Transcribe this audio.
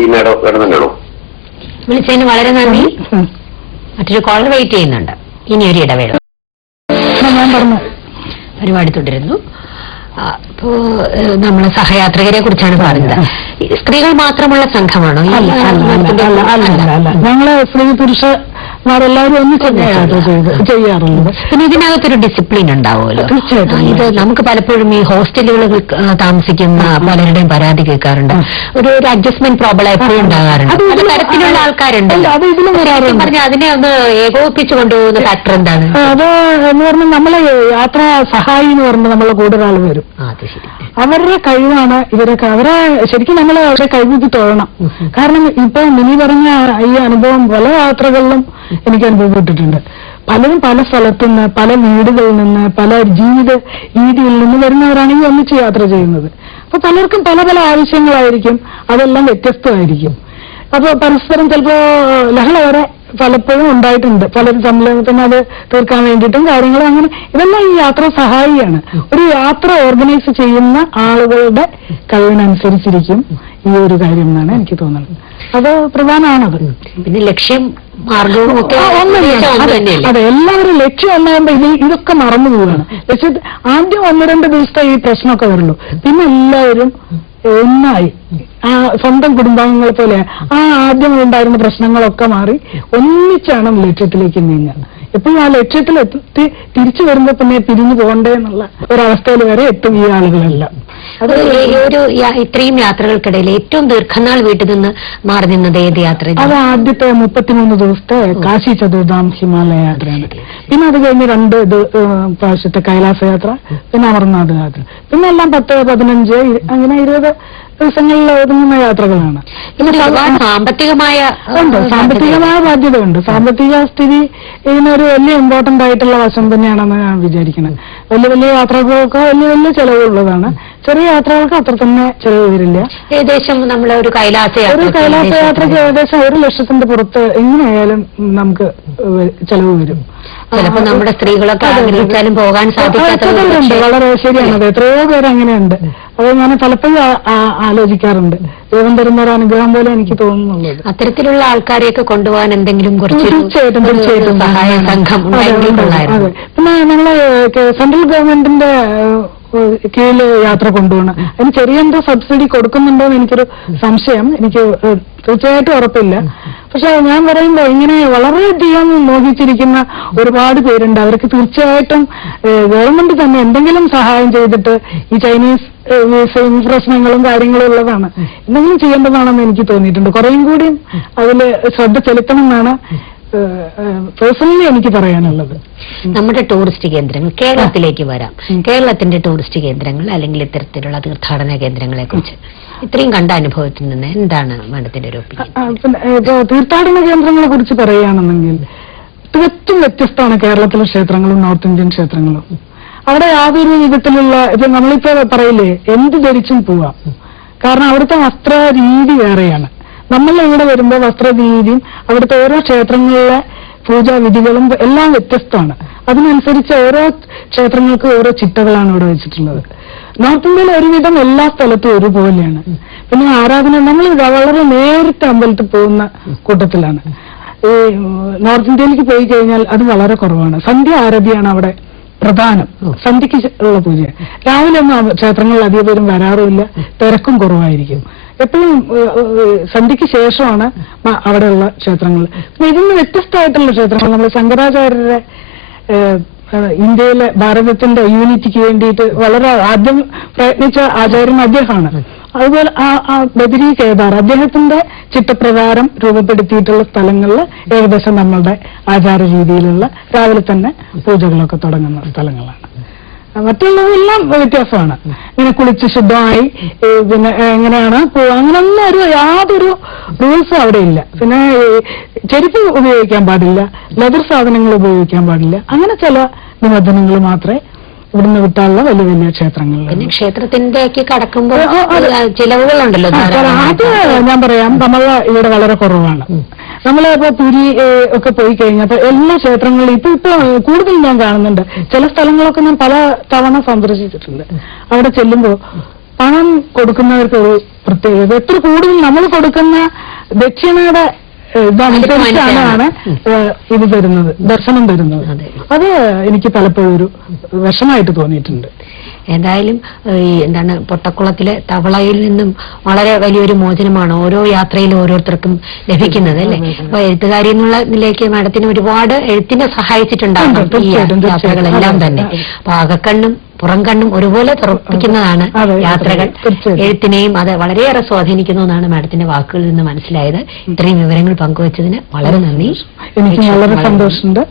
ഈ മേഡം തന്നെയാണോ വിളിച്ചതിന്? വളരെ നന്ദി. മറ്റൊരു കോളർ വെയിറ്റ് ചെയ്യുന്നുണ്ട്. ഇനി ഒരു ഇടവേള. ഞാൻ പറഞ്ഞു പരിപാടി തുടരുന്നു. അപ്പോ നമ്മള് സഹയാത്രികരെ കുറിച്ചാണ് പറഞ്ഞത്. സ്ത്രീകൾ മാത്രമുള്ള സംഘമാണോ? ഞങ്ങള് സ്ത്രീ പുരുഷന്മാരെല്ലാവരും ഒന്നിച്ച് ചെയ്യാറുള്ളത്. പിന്നെ ഇതിനകത്തൊരു ഡിസിപ്ലിൻ ഉണ്ടാവുമല്ലോ. തീർച്ചയായിട്ടും. ഇത് നമുക്ക് പലപ്പോഴും ഈ ഹോസ്റ്റലുകളിൽ താമസിക്കുന്ന പലരുടെയും പരാതി കേൾക്കാറുണ്ട്. ഒരു അഡ്ജസ്റ്റ്മെന്റ് പ്രോബ്ലം എപ്പോഴും ഉണ്ടാകാറുണ്ട്. പല തരത്തിലുള്ള ആൾക്കാരുണ്ടല്ലോ. പറഞ്ഞ അതിനെ ഒന്ന് ഏകോപിപ്പിച്ചു കൊണ്ടുപോകുന്ന ഫാക്ടർ എന്താണ്? അത് എന്ന് പറഞ്ഞാൽ നമ്മളെ യാത്രാ സഹായി എന്ന് പറഞ്ഞാൽ നമ്മളെ കൂടുതൽ ആൾ വരും. അവരുടെ കഴിവാണ് ഇവരൊക്കെ. അവരെ ശരിക്കും നമ്മൾ അവരുടെ കഴിവ് തൊഴണം. കാരണം ഇപ്പൊ മിനി പറഞ്ഞ ഈ അനുഭവം പല യാത്രകളിലും എനിക്ക് അനുഭവപ്പെട്ടിട്ടുണ്ട്. പലരും പല സ്ഥലത്തുനിന്ന്, പല വീടുകളിൽ നിന്ന്, പല ജീവിത രീതിയിൽ നിന്ന് വരുന്നവരാണ് ഈ ഒന്നിച്ച് യാത്ര ചെയ്യുന്നത്. അപ്പൊ പലർക്കും പല പല ആവശ്യങ്ങളായിരിക്കും. അതെല്ലാം വ്യത്യസ്തമായിരിക്കും. അപ്പൊ പരസ്പരം ചിലപ്പോ ലഹള വരെ പലപ്പോഴും ഉണ്ടായിട്ടുണ്ട്. പലരും സമ്മേളനത്തിന് അത് തീർക്കാൻ വേണ്ടിയിട്ടും കാര്യങ്ങളും അങ്ങനെ. ഇതെല്ലാം ഈ യാത്ര സഹായിയാണ്. ഒരു യാത്ര ഓർഗനൈസ് ചെയ്യുന്ന ആളുകളുടെ കഴിവിനനുസരിച്ചിരിക്കും ഈ ഒരു കാര്യം എന്നാണ് എനിക്ക് തോന്നുന്നത്. അത് പ്രധാനമാണത്. പിന്നെ ലക്ഷ്യം മാർഗവും ഒക്കെ അതെ, എല്ലാവരും ലക്ഷ്യം എന്നാകുമ്പോ ഇതൊക്കെ മറന്നു പോവുകയാണ്. ലക്ഷ്യത്തിൽ ആദ്യം 1-2 ദിവസത്തെ ഈ പ്രശ്നമൊക്കെ വരുള്ളൂ. പിന്നെ എല്ലാവരും ഒന്നായി സ്വന്തം കുടുംബാംഗങ്ങളെ പോലെ ആദ്യം ഉണ്ടായിരുന്ന പ്രശ്നങ്ങളൊക്കെ മാറി ഒന്നിച്ചാണ് ലക്ഷ്യത്തിലേക്ക് നീങ്ങുന്നത്. എപ്പോഴും ആ ലക്ഷ്യത്തിലെത്തി തിരിച്ചു വരുമ്പോ പിന്നെ പിരിഞ്ഞു പോകണ്ടേ എന്നുള്ള ഒരവസ്ഥയിൽ വരെ എത്തും ഈ ആളുകളെല്ലാം. അത് ഒരു ഇത്രയും യാത്രകൾക്കിടയിൽ ഏറ്റവും ദീർഘനാൾ വീട്ടിൽ നിന്ന് മാറി നിന്നത് ഏത് യാത്ര? അത് ആദ്യത്തെ 33 ദിവസത്തെ കാശി ചതുർധാം ഹിമാലയ യാത്രയാണ്. പിന്നെ അത് കഴിഞ്ഞ് 2 പ്രാവശ്യത്തെ കൈലാസ യാത്ര, പിന്നെ അമർനാഥ് യാത്ര, പിന്നെ എല്ലാം 10, 15 അങ്ങനെ 20 ദിവസങ്ങളിൽ ഒതുങ്ങുന്ന യാത്രകളാണ്. സാമ്പത്തികമായ ബാധ്യതയുണ്ട്. സാമ്പത്തിക സ്ഥിതി ഇതിനൊരു വലിയ ഇമ്പോർട്ടന്റ് ആയിട്ടുള്ള വശം തന്നെയാണെന്ന് ഞാൻ വിചാരിക്കുന്നത്. വലിയ വലിയ യാത്രകൾക്ക് വലിയ വലിയ ചെലവുള്ളതാണ്. ചെറിയ യാത്രകൾക്ക് അത്ര തന്നെ ചെലവ് വരില്ല. ഏകദേശം നമ്മൾ ഒരു കൈലാസ യാത്രയ്ക്ക് ഏകദേശം 1 ലക്ഷത്തിന്റെ പുറത്ത് എങ്ങനെയായാലും നമുക്ക് ചെലവ് വരും. ചിലപ്പോ നമ്മുടെ സ്ത്രീകളൊക്കെ ആഗ്രഹിച്ചാലും പോകാൻ സാധിക്കാത്തവരുണ്ട്. വളരെ ശരിയാണത്. എത്രയോ പേര് അങ്ങനെയുണ്ട്. അത് ഞാൻ പലപ്പോഴും ആലോചിക്കാറുണ്ട്. ദൈവം തരുന്ന ഒരു അനുഗ്രഹം പോലെ എനിക്ക് തോന്നുന്നുള്ളത്. അത്തരത്തിലുള്ള ആൾക്കാരെയൊക്കെ കൊണ്ടുപോകാൻ എന്തെങ്കിലും തീർച്ചയായിട്ടും സഹായ സംഘം. അതെ. പിന്നെ ഞങ്ങള് സെൻട്രൽ ഗവൺമെന്റിന്റെ കീഴില് യാത്ര കൊണ്ടുപോകണം. അതിന് ചെറിയ എന്തോ സബ്സിഡി കൊടുക്കുന്നുണ്ടോ എന്ന് എനിക്കൊരു സംശയം. എനിക്ക് തീർച്ചയായിട്ടും ഉറപ്പില്ല. പക്ഷെ ഞാൻ പറയുമ്പോ ഇങ്ങനെ വളരെയധികം മോഹിച്ചിരിക്കുന്ന ഒരുപാട് പേരുണ്ട്. അവർക്ക് തീർച്ചയായിട്ടും ഗവൺമെന്റ് തന്നെ എന്തെങ്കിലും സഹായം ചെയ്തിട്ട് ഈ ചൈനീസ് വിസയും പ്രശ്നങ്ങളും കാര്യങ്ങളും ഉള്ളതാണ്. എന്തെങ്കിലും ചെയ്യേണ്ടതാണെന്ന് എനിക്ക് തോന്നിയിട്ടുണ്ട്. കുറേയും കൂടിയും അതില് ശ്രദ്ധ ചെലുത്തണം എന്നാണ് പേഴ്സണലി എനിക്ക് പറയാനുള്ളത്. നമ്മുടെ ടൂറിസ്റ്റ് കേന്ദ്രങ്ങൾ കേരളത്തിലേക്ക് വരാം. കേരളത്തിന്റെ ടൂറിസ്റ്റ് കേന്ദ്രങ്ങൾ അല്ലെങ്കിൽ ഇത്തരത്തിലുള്ള തീർത്ഥാടന കേന്ദ്രങ്ങളെ കുറിച്ച് ഇത്രയും കണ്ട അനുഭവത്തിൽ നിന്ന് എന്താണ് മാഡത്തിന്റെ ഒരു ഒപ്പീനിയൻ? ഇപ്പൊ തീർത്ഥാടന കേന്ദ്രങ്ങളെ കുറിച്ച് പറയുകയാണെന്നെങ്കിൽ തികച്ചും വ്യത്യസ്തമാണ് കേരളത്തിലെ ക്ഷേത്രങ്ങളും നോർത്ത് ഇന്ത്യൻ ക്ഷേത്രങ്ങളും. അവിടെ യാതൊരു വിധത്തിലുള്ള ഇപ്പൊ നമ്മളിപ്പോ പറയില്ലേ എന്ത് ധരിച്ചും പോവാം. കാരണം അവിടുത്തെ വസ്ത്ര രീതി വേറെയാണ്. നമ്മൾ ഇവിടെ വരുമ്പോൾ വസ്ത്രരീതിയും അവിടുത്തെ ഓരോ ക്ഷേത്രങ്ങളിലെ പൂജാവിധികളും എല്ലാം വ്യത്യസ്തമാണ്. അതിനനുസരിച്ച് ഓരോ ക്ഷേത്രങ്ങൾക്കും ഓരോ ചിട്ടകളാണ് ഇവിടെ വെച്ചിട്ടുള്ളത്. നോർത്ത് ഇന്ത്യയിൽ ഒരുവിധം എല്ലാ സ്ഥലത്തും ഒരുപോലെയാണ്. പിന്നെ ആരാധന നമ്മൾ വളരെ നേരത്തെ അമ്പലത്തിൽ പോകുന്ന കൂട്ടത്തിലാണ്. ഈ നോർത്ത് ഇന്ത്യയിലേക്ക് പോയി കഴിഞ്ഞാൽ അത് വളരെ കുറവാണ്. സന്ധ്യ ആരതിയാണ് അവിടെ പ്രധാനം. സന്ധ്യക്ക് ഉള്ള പൂജ. രാവിലെ ഒന്നും ക്ഷേത്രങ്ങളിൽ അധികം പേരും വരാറുമില്ല. തിരക്കും കുറവായിരിക്കും. എപ്പോഴും സന്ധ്യക്ക് ശേഷമാണ് അവിടെയുള്ള ക്ഷേത്രങ്ങൾ. ഇതിന് വ്യത്യസ്തമായിട്ടുള്ള ക്ഷേത്രങ്ങൾ നമ്മൾ ശങ്കരാചാര്യരുടെ ഇന്ത്യയിലെ ഭാരതത്തിന്റെ യൂണിറ്റിക്ക് വേണ്ടിയിട്ട് വളരെ ആദ്യം പ്രയത്നിച്ച ആചാര്യൻ അദ്ദേഹമാണ്. അതുപോലെ ബദരി കേദാർ അദ്ദേഹത്തിന്റെ ചിട്ടപ്രകാരം രൂപപ്പെടുത്തിയിട്ടുള്ള സ്ഥലങ്ങളിൽ ഏകദേശം നമ്മളുടെ ആചാര രീതിയിലുള്ള രാവിലെ തന്നെ പൂജകളൊക്കെ തുടങ്ങുന്ന സ്ഥലങ്ങളാണ്. മറ്റുള്ളതെല്ലാം വ്യത്യാസമാണ്. ഇങ്ങനെ കുളിച്ച് ശുദ്ധമായി പിന്നെ എങ്ങനെയാണ് അങ്ങനെയൊന്നും യാതൊരു റൂൾസും അവിടെ ഇല്ല. പിന്നെ ചെരുപ്പ് ഉപയോഗിക്കാൻ പാടില്ല, ലെതർ സാധനങ്ങൾ ഉപയോഗിക്കാൻ പാടില്ല. അങ്ങനെ ചില നിബന്ധനകൾ മാത്രമേ ഇവിടുന്ന് വിട്ടാലുള്ള വലിയ വലിയ ക്ഷേത്രങ്ങളിൽ. പിന്നെ ക്ഷേത്രത്തിന്റെ കടക്കുമ്പോൾ ചിലവുകളുണ്ടല്ലോ. അത് ഞാൻ പറയാം, നമ്മൾ ഇവിടെ വളരെ കുറവാണ്. നമ്മളിപ്പോ പുരി ഒക്കെ പോയി കഴിഞ്ഞപ്പോ എല്ലാ ക്ഷേത്രങ്ങളിലും ഇപ്പൊ കൂടുതൽ ഞാൻ കാണുന്നുണ്ട്. ചില സ്ഥലങ്ങളൊക്കെ ഞാൻ പല തവണ സന്ദർശിച്ചിട്ടുണ്ട്. അവിടെ ചെല്ലുമ്പോ പണം കൊടുക്കുന്നവർക്ക് ഒരു പ്രത്യേകത, എത്ര കൂടുതൽ നമ്മൾ കൊടുക്കുന്ന ദക്ഷിണയുടെ ഇതനുസരിച്ചാണ് ഇത് തരുന്നത്, ദർശനം തരുന്നത്. അത് എനിക്ക് പലപ്പോഴും ഒരു വിഷമായിട്ട് തോന്നിയിട്ടുണ്ട്. ഏതായാലും ഈ എന്താണ് പൊട്ടക്കുളത്തിലെ തവളയിൽ നിന്നും വളരെ വലിയൊരു മോചനമാണ് ഓരോ യാത്രയിലും ഓരോരുത്തർക്കും ലഭിക്കുന്നത് അല്ലെ. അപ്പൊ എഴുത്തുകാരി എന്നുള്ള നിലയ്ക്ക് മാഡത്തിന് ഒരുപാട് എഴുത്തിനെ സഹായിച്ചിട്ടുണ്ടാകും ഈ യാത്രകളെല്ലാം തന്നെ. അപ്പൊ അകക്കണ്ണും പുറം കണ്ണും ഒരുപോലെ തുറപ്പിക്കുന്നതാണ് യാത്രകൾ. എഴുത്തിനെയും അത് വളരെയേറെ സ്വാധീനിക്കുന്നു എന്നാണ് മാഡത്തിന്റെ വാക്കുകളിൽ നിന്ന് മനസ്സിലായത്. ഇത്രയും വിവരങ്ങൾ പങ്കുവച്ചതിന് വളരെ നന്ദി. എനിക്ക് വളരെ സന്തോഷമുണ്ട്.